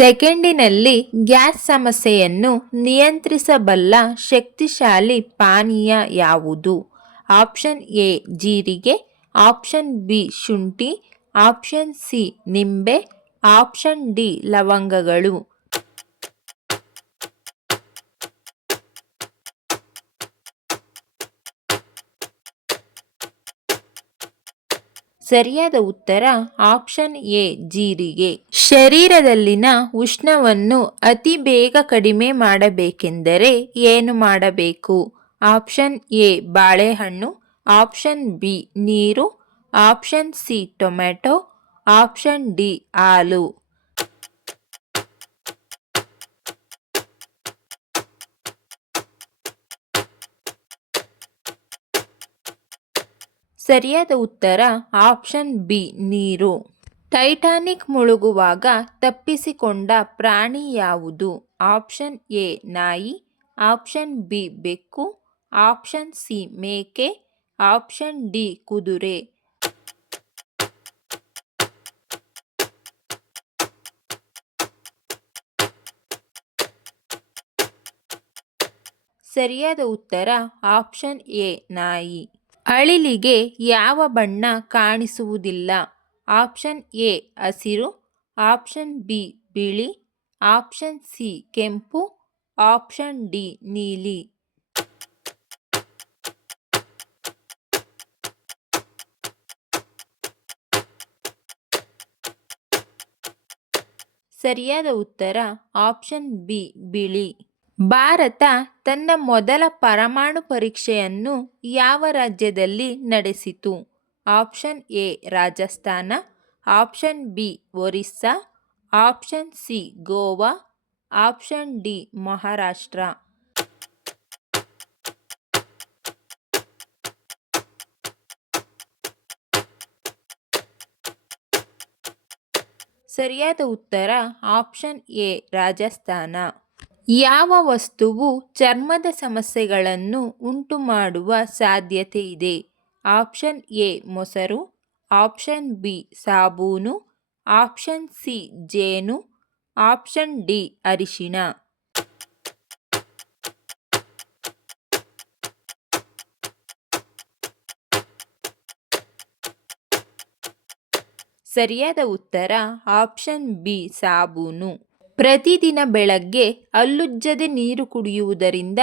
ಸೆಕೆಂಡಿನಲ್ಲಿ gas ಸಮಸ್ಯೆಯನ್ನು ನಿಯಂತ್ರಿಸಬಲ್ಲ ಶಕ್ತಿಶಾಲಿ ಪಾನೀಯ ಯಾವುದು? ಆಪ್ಷನ್ ಎ ಜೀರಿಗೆ, ಆಪ್ಷನ್ ಬಿ ಶುಂಠಿ, ಆಪ್ಷನ್ ಸಿ ನಿಂಬೆ, ಆಪ್ಷನ್ ಡಿ ಲವಂಗಗಳು. ಸರಿಯಾದ ಉತ್ತರ ಆಪ್ಷನ್ ಎ ಜೀರಿಗೆ. ಶರೀರದಲ್ಲಿನ ಉಷ್ಣವನ್ನು ಅತಿ ಬೇಗ ಕಡಿಮೆ ಮಾಡಬೇಕೆಂದರೆ ಏನು ಮಾಡಬೇಕು? ಆಪ್ಷನ್ ಎ ಬಾಳೆಹಣ್ಣು, ಆಪ್ಷನ್ ಬಿ ನೀರು, option C tomato, option D ಹಾಲು. ಸರಿಯಾದ ಉತ್ತರ ಆಪ್ಷನ್ ಬಿ ನೀರು. ಟೈಟಾನಿಕ್ ಮುಳುಗುವಾಗ ತಪ್ಪಿಸಿಕೊಂಡ ಪ್ರಾಣಿ ಯಾವುದು? ಆಪ್ಷನ್ ಎ ನಾಯಿ, ಆಪ್ಷನ್ ಬಿ ಬೆಕ್ಕು, ಆಪ್ಷನ್ ಸಿ ಮೇಕೆ, ಆಪ್ಷನ್ ಡಿ ಕುದುರೆ. ಸರಿಯಾದ ಉತ್ತರ ಆಪ್ಷನ್ ಎ ನಾಯಿ. ಅಳಿಲಿಗೆ ಯಾವ ಬಣ್ಣ ಕಾಣಿಸುವುದಿಲ್ಲ? ಆಪ್ಷನ್ ಎ ಹಸಿರು, ಆಪ್ಷನ್ ಬಿ ಬಿಳಿ, ಆಪ್ಷನ್ ಸಿ ಕೆಂಪು, ಆಪ್ಷನ್ ಡಿ ನೀಲಿ. ಸರಿಯಾದ ಉತ್ತರ ಆಪ್ಷನ್ ಬಿ ಬಿಳಿ. ಭಾರತ ತನ್ನ ಮೊದಲ ಪರಮಾಣು ಪರೀಕ್ಷೆಯನ್ನು ಯಾವ ರಾಜ್ಯದಲ್ಲಿ ನಡೆಸಿತು? Option A Rajasthan, option B Orissa, option C Goa, option D Maharashtra. ಸರಿಯಾದ ಉತ್ತರ ಆಪ್ಷನ್ ಎ ರಾಜಸ್ಥಾನ. ಯಾವ ವಸ್ತುವು ಚರ್ಮದ ಸಮಸ್ಯೆಗಳನ್ನು ಉಂಟುಮಾಡುವ ಸಾಧ್ಯತೆ ಇದೆ? ಆಪ್ಷನ್ ಎ ಮೊಸರು, ಆಪ್ಷನ್ ಬಿ ಸಾಬೂನು, ಆಪ್ಷನ್ ಸಿ ಜೇನು, ಆಪ್ಷನ್ ಡಿ ಅರಿಶಿಣ. ಸರಿಯಾದ ಉತ್ತರ ಆಪ್ಷನ್ ಬಿ ಸಾಬೂನು. ಪ್ರತಿದಿನ ಬೆಳಗ್ಗೆ ಹಲ್ಲುಜ್ಜದೆ ನೀರು ಕುಡಿಯುವುದರಿಂದ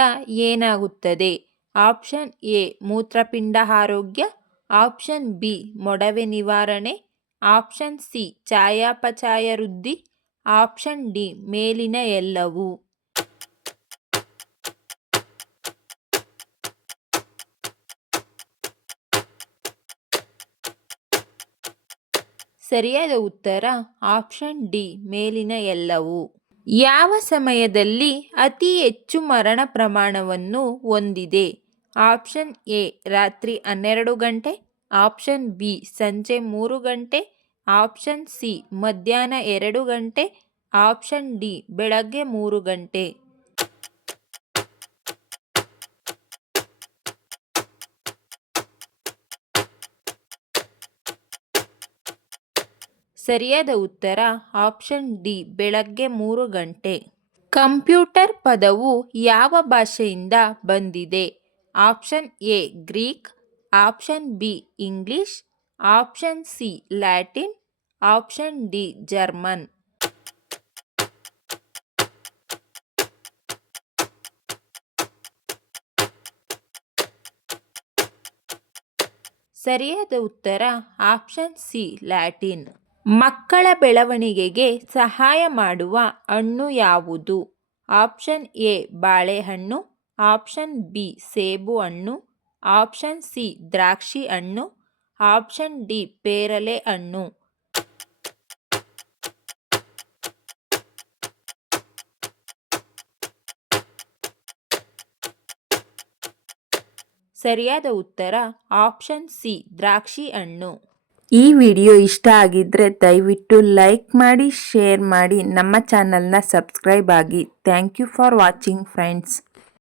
ಏನಾಗುತ್ತದೆ? ಆಪ್ಷನ್ ಎ ಮೂತ್ರಪಿಂಡ ಆರೋಗ್ಯ, ಆಪ್ಷನ್ ಬಿ ಮೊಡವೆ ನಿವಾರಣೆ, ಆಪ್ಷನ್ ಸಿ ಚಯಾಪಚಯ ವೃದ್ಧಿ, ಆಪ್ಷನ್ ಡಿ ಮೇಲಿನ ಎಲ್ಲವೂ. ಸರಿಯಾದ ಉತ್ತರ ಆಪ್ಷನ್ ಡಿ ಮೇಲಿನ ಎಲ್ಲವೂ. ಯಾವ ಸಮಯದಲ್ಲಿ ಅತಿ ಹೆಚ್ಚು ಮರಣ ಪ್ರಮಾಣವನ್ನು ಹೊಂದಿದೆ? ಆಪ್ಷನ್ ಎ ರಾತ್ರಿ 12 ಗಂಟೆ, ಆಪ್ಷನ್ ಬಿ ಸಂಜೆ 3 ಗಂಟೆ, ಆಪ್ಷನ್ ಸಿ ಮಧ್ಯಾಹ್ನ 2 ಗಂಟೆ, ಆಪ್ಷನ್ ಡಿ ಬೆಳಗ್ಗೆ 3 ಗಂಟೆ. ಸರಿಯಾದ ಉತ್ತರ ಆಪ್ಷನ್ ಡಿ ಬೆಳಗ್ಗೆ 3 ಗಂಟೆ. ಕಂಪ್ಯೂಟರ್ ಪದವು ಯಾವ ಭಾಷೆಯಿಂದ ಬಂದಿದೆ? Option A Greek, option B English, option C Latin, option D German. ಸರಿಯಾದ ಉತ್ತರ ಆಪ್ಷನ್ ಸಿ ಲ್ಯಾಟಿನ್. ಮಕ್ಕಳ ಬೆಳವಣಿಗೆಗೆ ಸಹಾಯ ಮಾಡುವ ಹಣ್ಣು ಯಾವುದು? ಆಪ್ಷನ್ ಎ ಬಾಳೆಹಣ್ಣು, ಆಪ್ಷನ್ ಬಿ ಸೇಬು ಹಣ್ಣು, ಆಪ್ಷನ್ ಸಿ ದ್ರಾಕ್ಷಿ ಹಣ್ಣು, ಆಪ್ಷನ್ ಡಿ ಪೇರಲೆ ಹಣ್ಣು. ಸರಿಯಾದ ಉತ್ತರ ಆಪ್ಷನ್ ಸಿ ದ್ರಾಕ್ಷಿ ಹಣ್ಣು. ಈ ವಿಡಿಯೋ ಇಷ್ಟ ಆಗಿದ್ರೆ ದಯವಿಟ್ಟು ಲೈಕ್ ಮಾಡಿ, ಶೇರ್ ಮಾಡಿ, ನಮ್ಮ ಚಾನಲ್ನ ಸಬ್ಸ್ಕ್ರೈಬ್ ಆಗಿ. Thank you for watching friends.